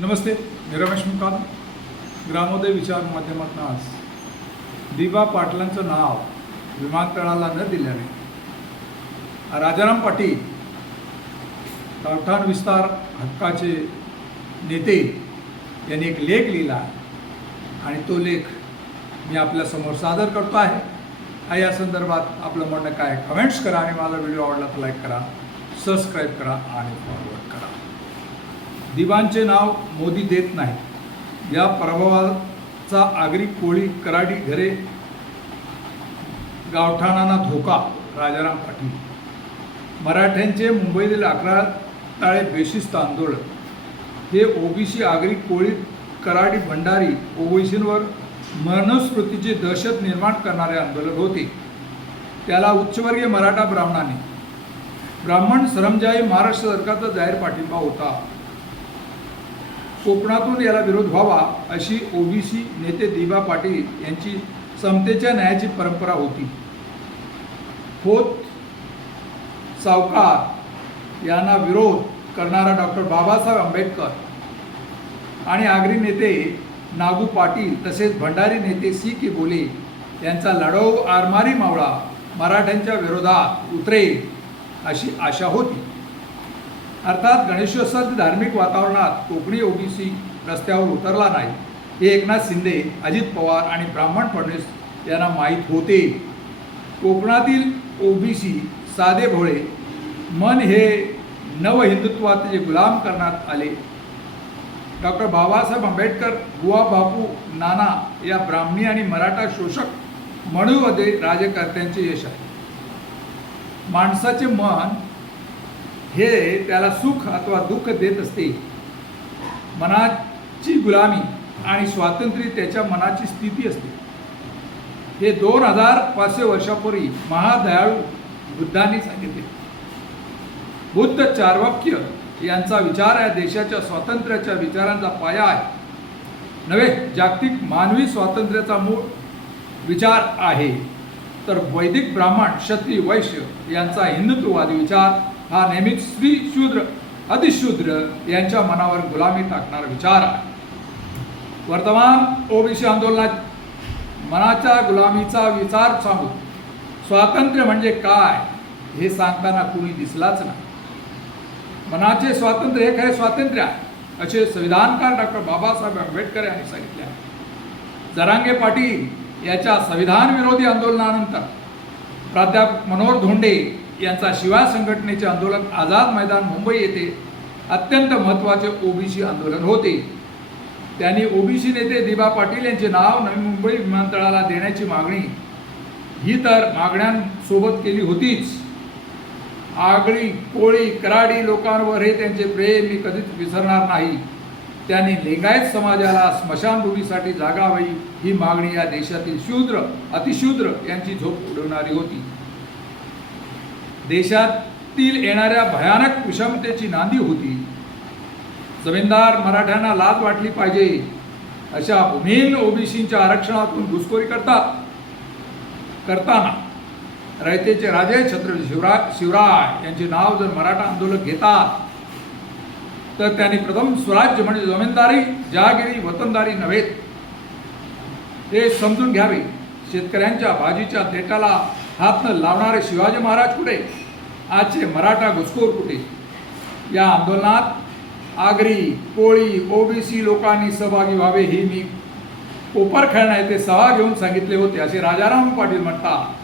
नमस्ते मी रमेश मुकाम ग्रामोदय विचार माध्यमातून आज. दिवा पाटलांचं नाव विमानतळाला न दिल्याने. राजाराम पाटील गावठाण विस्तार हक्काचे नेते यांनी एक लेख लिहिला आणि तो लेख मी आपल्यासमोर सादर करतो आहे. या संदर्भात आपलं म्हणणं काय? कमेंट्स करा आणि माझा व्हिडिओ आवडला तर लाईक करा सबस्क्राईब करा आणि फॉरवर्ड करा. दिवांचे नाव मोदी देत नाही या प्रभावाचा आगरी कोळी कराडी घरे गावठाणांना धोका राजाराम पाटील. मराठ्यांचे मुंबईतील अकरा ताळे बेशिस्त आंदोलन. हे ओबीसी आगरी कोळी कराडी भंडारी ओबीसींवर मनुस्मृतीची दहशत निर्माण करणारे आंदोलन होते. त्याला उच्चवर्गीय मराठा ब्राह्मणाने. ब्राह्मण सरंजाई महाराष्ट्र सरकारचा जाहीर पाठिंबा होता. कोकणातून याला विरोध व्हावा अशी ओबीसी नेते दिबा पाटील यांची समतेच्या न्यायाची परंपरा होती. होत सावकार यांना विरोध करणारा डॉक्टर बाबासाहेब आंबेडकर आणि आगरी नेते नागू पाटील तसेच भंडारी नेते सी के बोले यांचा लढाऊ आरमारी मावळा मराठ्यांच्या विरोधात उतरेल अशी आशा होती. अर्थात गणेशोत्सव धार्मिक वातावरणात कोकणी ओबीसी रस्त्यावर उतरला नाही. हे एकनाथ शिंदे अजित पवार आणि ब्राह्मण फडणवीस यांना माहीत होते. कोकणातील ओबीसी साधे भोळे मन हे नव हिंदुत्वाचे गुलाम करण्यात आले. डॉक्टर बाबासाहेब आंबेडकर बुवा बापू नाना या ब्राह्मणी आणि मराठा शोषक म्हणूमध्ये राजकर्त्यांचे यश आहे. माणसाचे मन हे त्याला सुख अथवा दुःख देत असते. मनाची गुलामी आणि स्वातंत्र्य त्याच्या मनाची स्थिती असते. हे दोन हजार पाचशे वर्षापूर्वी महादयाळू बुद्धांनी सांगितले. बुद्ध चारवाक्य यांचा विचार या देशाच्या स्वातंत्र्याच्या विचारांचा पाया आहे. नव्हे जागतिक मानवी स्वातंत्र्याचा मूळ विचार आहे. तर वैदिक ब्राह्मण क्षत्रिय वैश्य यांचा हिंदुत्ववादी विचार हा नेहमीच स्त्री शूद्र अतिशूद्र यांच्या मनावर गुलामी टाकणारा विचार आहे. वर्तमान ओबीसी आंदोलनात मनाच्या गुलामीचा विचार सांगू स्वातंत्र्य म्हणजे काय हे सांगताना कुणी दिसलाच नाही. मनाचे स्वातंत्र्य हे खरे स्वातंत्र्य आहे असे संविधानकार डॉक्टर बाबासाहेब आंबेडकर यांनी सांगितले आहे. जरांगे पाटील याच्या संविधान विरोधी आंदोलनानंतर प्राध्यापक मनोहर धोंडे यांचा शिवाय संघटनेचे आंदोलन आझाद मैदान मुंबई येथे अत्यंत महत्त्वाचे ओबीसी आंदोलन होते. त्यांनी ओबीसी नेते दिबा पाटील यांचे नाव नवी मुंबई विमानतळाला देण्याची मागणी. ही तर मागण्यांसोबत केली होतीच. आगळी कोळी कराडी लोकांवर हे त्यांचे प्रेम मी कधीच विसरणार नाही. त्यांनी लिंगायत समाजाला स्मशानभूमीसाठी जागा हवी ही मागणी या देशातील शूद्र अतिशूद्र यांची झोप उडवणारी होती. देशातील येणाऱ्या भयानक विषमतेची नांदी होती. जमीनदार मराठ्यांना लाज वाटली पाहिजे अशा भूमिहीन ओबीसींच्या आरक्षणातून घुसखोरी करतात करताना रयतेचे राजे छत्रपती शिवराय शिवराय यांचे नाव जर मराठा आंदोलक घेतात तर त्यांनी प्रथम स्वराज्य म्हणजे जमीनदारी जहागिरी वतनदारी नव्हे. हे समजून घ्यावे. शेतकऱ्यांच्या भाजीच्या देटाला हात न लावणारे शिवाजी महाराज कुठे? आजचे मराठा घुसखोर कुठे? या आंदोलनात आगरी कोळी ओबीसी लोकांनी सहभागी व्हावे ही मी कोपर खेळणा येथे सभा घेऊन सांगितले होते असे राजाराम पाटील म्हणतात.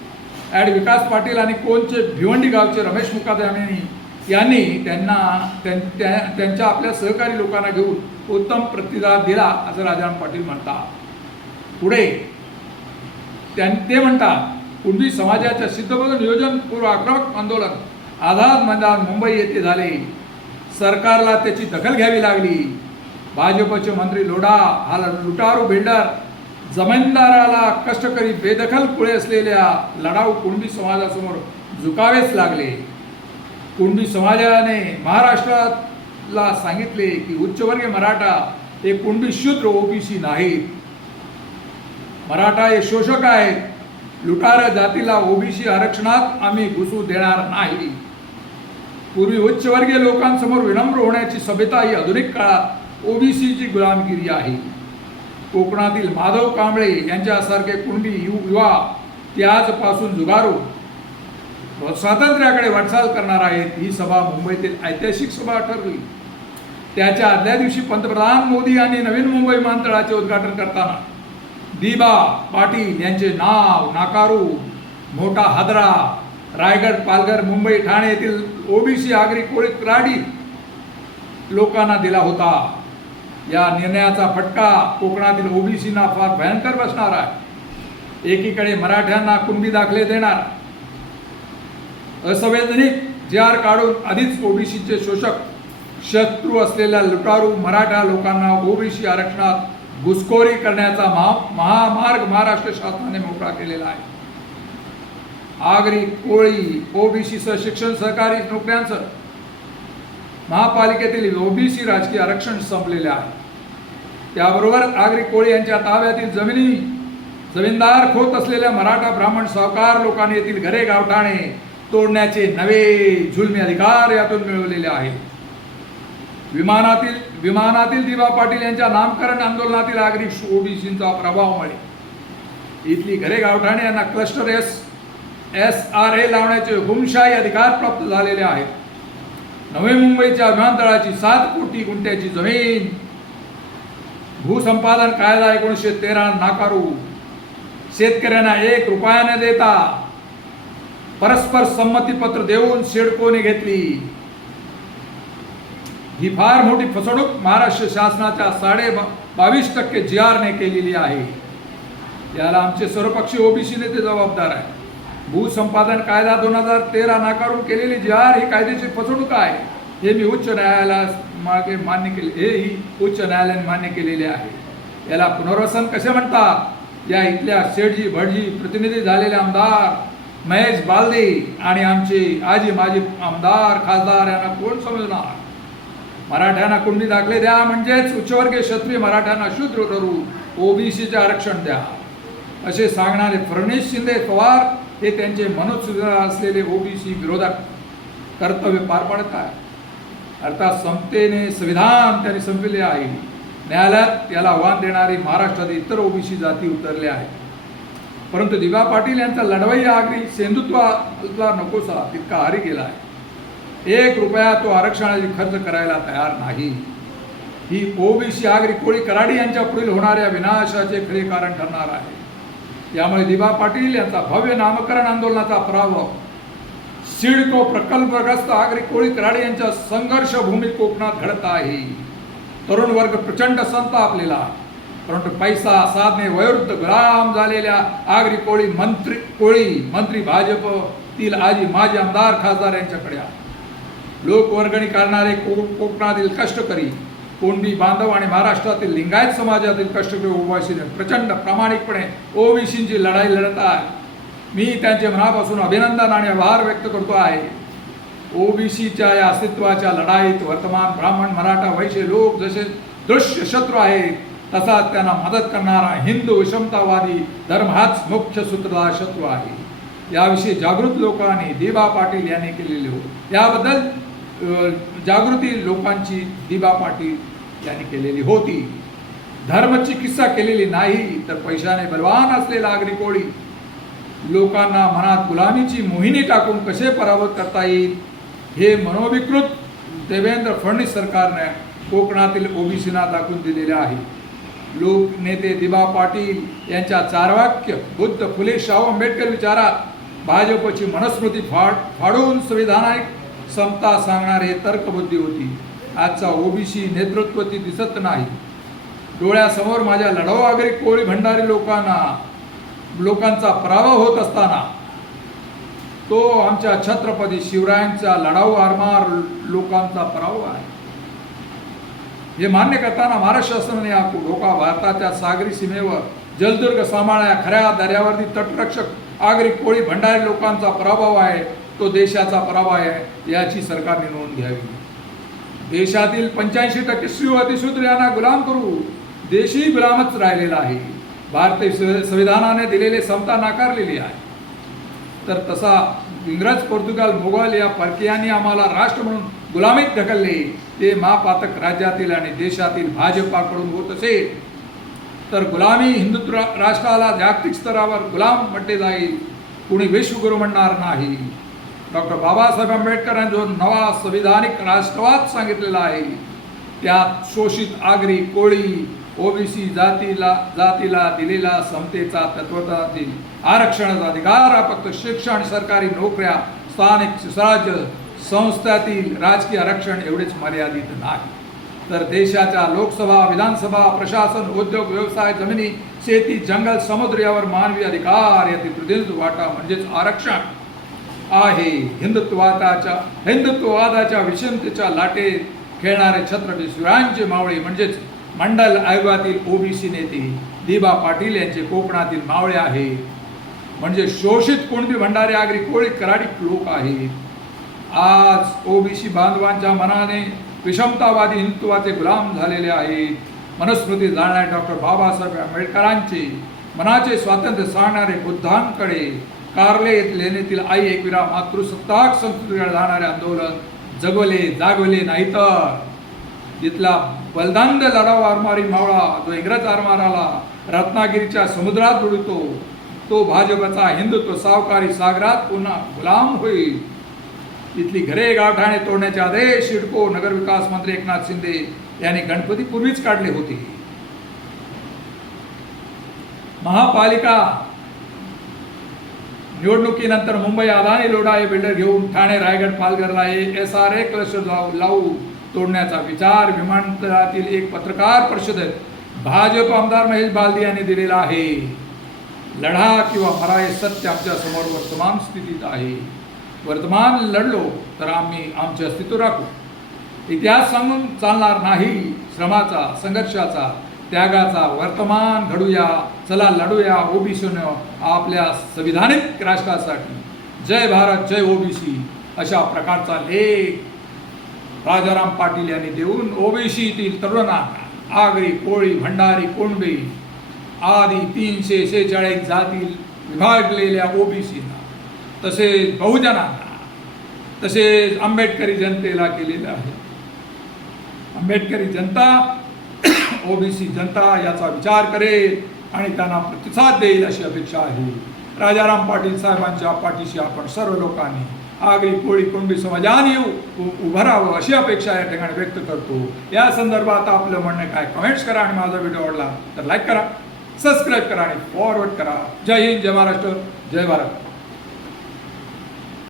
ॲड विकास पाटील आणि कोणचे भिवंडी गावचे रमेश मुकादम यांनी यांनी त्यांना त्यां- त्या- त्यांच्या आपल्या सहकारी लोकांना घेऊन उत्तम प्रतिसाद दिला असं राजाराम पाटील म्हणतात. पुढे त्यां ते म्हणतात कुणबी समाजाच्या सिद्धबद्ध नियोजनपूर्व आक्रमक आंदोलन आझाद मैदान मुंबई येथे झाले. सरकारला त्याची दखल घ्यावी लागली. भाजपचे मंत्री लोढा हा लुटारू बिल्डर जमीनदाराला कष्टकरी बेदखल कुळे असलेल्या लढाऊ कुणबी समाजासमोर झुकावेच लागले. कुणबी समाजाने महाराष्ट्राला सांगितले की उच्चवर्गीय मराठा हे कुणबी शूद्र ओबीसी नाहीत. मराठा हे शोषक आहेत. लुटाऱ्या जातीला ओबीसी आरक्षणात आम्ही घुसू देणार नाही. पूर्वी उच्चवर्गीय लोकांसमोर विनम्र होण्याची सभ्यता ही आधुनिक काळात ओबीसीची गुलामगिरी आहे. कोकणातील माधव कांबळे यांच्यासारखे कुणबी यु- युवा ते आजपासून जुगारू. स्वातंत्र्याकडे वाटचाल करणार आहेत ही सभा मुंबईतील ऐतिहासिक सभा ठरली. त्याच्या आदल्या दिवशी पंतप्रधान मोदी यांनी नवीन मुंबई विमानतळाचे उद्घाटन करताना दिबा पाटील यांचे नाव नाकारू मोठा हादरा. रायगड पालघर मुंबई ठाणे येथील ओबीसी आगरी कोळी क्राडी लोकांना दिला होता. या निर्णयाचा फटका कोकणातील ओबीसीना फार भयंकर बसणार आहे. एकीकडे मराठ्यांना कुणबी दाखले देणार. असंवैधानिक जे आर काढून आधीच ओबीसीचे शोषक शत्रू असलेल्या लुटारू मराठा लोकांना ओबीसी आरक्षणात घुसखोरी करण्याचा महा महामार्ग महाराष्ट्र शासनाने मोकळा केलेला आहे. आगरी कोळी ओबीसी सह शिक्षण सहकारी नोकऱ्यांचं महापालिकेतील ओबीसी राजकीय आरक्षण संपलेले आहे. त्याबरोबर आगरी कोळी यांच्या ताब्यातील जमिनी जमीनदार खोत असलेल्या मराठा ब्राह्मण सावकार लोकांनी येथील घरे गावठाणे तोडण्याचे नवे झुलमी अधिकार यातून मिळवलेले आहेत. विमानातील विमानातील दिवा पाटील यांच्या नामकरण आंदोलनातील नागरिक ओबीसींचा प्रभावामुळे इथली घरे गावठाणे यांना cluster S S R A लावण्याचे हुमशाही अधिकार प्राप्त झालेले आहेत. नवी मुंबईच्या विमानतळाची सात कोटी गुंठ्याची जमीन. भूसंपादन कायदा एकोणीसशे तेरा नाकारू. शेतकऱ्यांना एक रुपयाने देता. परस्पर संमतीपत्र देऊन शेडकोने घेतली. ही फार मोठी फसवणूक महाराष्ट्र शासनाच्या साडे बा- बावीस टक्के जी आरने केलेली आहे. याला आमचे सर्वपक्षी ओबीसी नेते जबाबदार आहे भूसंपादन कायदा दोन हजार तेरा नाकारून केलेली जी आर ही कायदेशीर फसवणूक आहे. हे मी उच्च न्यायालयास मागे मान्य केले हे ही उच्च न्यायालयाने मान्य केलेले आहे. याला पुनर्वसन कसे म्हणतात? या इथल्या शेठजी भटजी प्रतिनिधी झालेले आमदार महेश बालदे आणि आमचे आजी माजी आमदार खासदार यांना कोण समजणार? मराठ्यांना कुंडी दाखले द्या म्हणजेच उच्चवर्गीय क्षत्रिय मराठ्यांना शूद्र करू ओबीसीचे आरक्षण द्या. असे सांगणारे फडणवीस शिंदे पवार हे त्यांचे मनोसुद्धा असलेले ओबीसी विरोधक. कर्तव्य पार पाडत आहे. अर्थात समतेने संविधान त्यांनी संपले आहे. न्यायालयात याला आव्हान देणारी महाराष्ट्रातील इतर ओबीसी जाती उतरल्या आहेत. परंतु दिवा पाटील यांचा लढवाई आगरी सेंधुत्वाला नकोसा तितका हारी गेला आहे. एक रुपया तो आरक्षणाची खर्च करायला तयार नाही. ही ओबीसी आगरी कोळी कराडी यांच्या पुढील होणाऱ्या विनाशाचे खरे कारण ठरणार आहे. त्यामुळे दिबा पाटील यांचा भव्य नामकरण आंदोलनाचा पराभव सिडको प्रकल्पग्रस्त आगरी कोळी कराडी यांच्या संघर्ष भूमी कोकणात घडत आहे. तरुण वर्ग प्रचंड संतापलेला परंतु पैसा साधने वयोवृद्ध गुलाम झालेल्या आगरी कोळी मंत्री कोळी मंत्री भाजपतील आजी माजी आमदार खासदार यांच्याकडे आहे. लोकवर्गणी करणारे को कोकणातील कष्टकरी कोंडी बांधव आणि महाराष्ट्रातील लिंगायत समाजातील कष्टकरी ओबीसीने प्रचंड प्रामाणिकपणे ओबीसींची लढाई लढत आहे. मी त्यांचे मनापासून अभिनंदन आणि आभार व्यक्त करतो आहे. ओबीसीच्या या अस्तित्वाच्या लढाईत वर्तमान ब्राह्मण मराठा वैश्य लोक जसे दृश्य शत्रू आहेत तसाच त्यांना मदत करणारा हिंदू विषमतावादी धर्म हाच मुख्य सूत्रधार शत्रू आहे. याविषयी जागृत लोकांनी दिबा पाटील यांनी केलेले हो याबद्दल जागृती लोकांची दिबा पाटील यांनी केलेली होती. धर्मचिकित्सा केलेली नाही तर पैशाने बलवान असलेला आगरी कोळी लोकांना मनात गुलामीची मोहिनी टाकून कसे पराभूत करता येईल हे मनोविकृत देवेंद्र फडणवीस सरकारने कोकणातील ओबीसीना दाखवून दिलेले आहे. लोकनेते दिबा पाटील यांच्या चारवाक्य बुद्ध फुले शाहू आंबेडकर विचारात भाजपची मनस्मृती फाड फाडून संविधानिक समता सांगणारे तर्कबुद्धी होती. आजचा ओबीसी नेतृत्व ती दिसत नाही. डोळ्यासमोर माझ्या लढाऊ आगरी कोळी भंडारी लोकांना लोकांचा पराभव होत असताना तो आमच्या छत्रपती शिवरायांचा लढाऊ आरमार लोकांचा पराभव आहे. हे मान्य करताना महाराष्ट्र शासनाने हा धोका भारताच्या सागरी सीमेवर जलदुर्ग सांभाळण्या खऱ्या दर्यावरती तटरक्षक आगरी कोळी भंडारी लोकांचा पराभव आहे. तो देशाचा पराभव आहे याची सरकारने नोंद घ्यावी. देशातील पंच्याऐंशी टक्के स्त्री शूद्र यांना गुलाम करू. देशही गुलामच राहिलेला आहे. भारतीय संविधानाने दिलेले समता नाकारलेली आहे. तर तसा इंग्रज पोर्तुगाल मोगल या परकीयांनी आम्हाला राष्ट्र म्हणून गुलामीत ढकलले. ते महापातक राज्यातील आणि देशातील भाजपाकडून होत असेल तर गुलामी हिंदुत्व राष्ट्राला जागतिक स्तरावर गुलाम म्हटले जाईल. कुणी विश्वगुरु म्हणणार नाही. डॉक्टर बाबासाहेब आंबेडकरांनी जो नवा संविधानिक राष्ट्रवाद सांगितलेला आहे त्यात शोषित आगरी कोळी ओबीसी जातीला जातीला दिलेला समतेचा तत्वतातील आरक्षणाचा अधिकार फक्त शिक्षण सरकारी नोकऱ्या स्थानिक स्वराज्य संस्थातील राजकीय आरक्षण एवढेच मर्यादित नाही. तर देशाच्या लोकसभा विधानसभा प्रशासन उद्योग व्यवसाय जमिनी शेती जंगल समुद्र यावर मानवी अधिकार यातील प्रतिनिधित्व वाटा म्हणजेच आरक्षण. आहे. हिंदुत्वादाच्या हिंदुत्ववादाच्या विषमतेच्या लाटेत खेळणारे छत्रपती शिवरायांचे मावळे म्हणजेच मंडल आयोगातील ओबीसी नेते दिबा पाटील यांचे कोकणातील मावळे आहे. म्हणजे शोषित कुणबी भंडारे आगरी कोळी कराडी लोक आहेत आज ओबीसी बांधवांच्या मनाने विषमतावादी हिंदुत्वाचे गुलाम झालेले आहेत. मनस्मृती जाणणारे डॉक्टर बाबासाहेब आंबेडकरांचे मनाचे स्वातंत्र्य सांगणारे बुद्धांकडे कारले लेणीतील आई एकविरा मातृसत्ताक संस्कृतीकडे जाणारे आंदोलन जगवले जागवले नाही तर तिथला बलदांड लढाव आरमारी मावळा जो इंग्रज आरमाराला रत्नागिरीच्या समुद्रात उडतो तो भाजपचा हिंदुत्व सावकारी सागरात पुन्हा गुलाम होईल. इथली घरे गावठाणे तोडण्याचे आदेश सिडको नगरविकास मंत्री एकनाथ शिंदे यांनी गणपती पूर्वीच काढले होते. महापालिका निवडणुकीनंतर मुंबई अदानी लोढा बिल्डर घेऊन ठाणे रायगड पालघरला एस आर ए क्लस्टर लावू लावू तोडण्याचा विचार. विमानतळातील एक पत्रकार परिषदेत भाजप आमदार महेश बालदी यांनी दिलेला आहे. लढा किंवा मरा हे सत्य आमच्यासमोर वर्तमान स्थितीत आहे. वर्तमान लढलो तर आम्ही आमचे अस्तित्व राखू. इतिहास सांगून चालणार नाही. श्रमाचा संघर्षाचा त्यागाचा वर्तमान घडूया. चला लढूया ओबीसीनं आपल्या संविधानिक राष्ट्रासाठी. जय भारत जय ओबीसी अशा प्रकारचा लेख राजाराम पाटील यांनी देऊन ओबीसीतील तरुणांना आगरी कोळी भंडारी कोंडबे आदी तीनशे शेहेचाळीस जातील विभागलेल्या ओबीसीना तसेच बहुजनांना तसेच आंबेडकरी जनतेला केलेलं आहे. आंबेडकरी जनता ओबीसी जनता याचा विचार करेल आणि त्यांना प्रतिसाद देईल अशी अपेक्षा आहे. राजाराम पाटील साहेबांच्या पाठीशी आपण सर्व लोकांनी आगरी कोळी कुणबी समाजाने उ- उ- उभं राहावं अशी अपेक्षा या ठिकाणी व्यक्त करतो. या संदर्भात आपलं म्हणणं काय? कमेंट्स करा आणि माझा व्हिडिओ आवडला तर लाईक करा सबस्क्राईब करा आणि फॉरवर्ड करा. जय हिंद जय महाराष्ट्र जय भारत.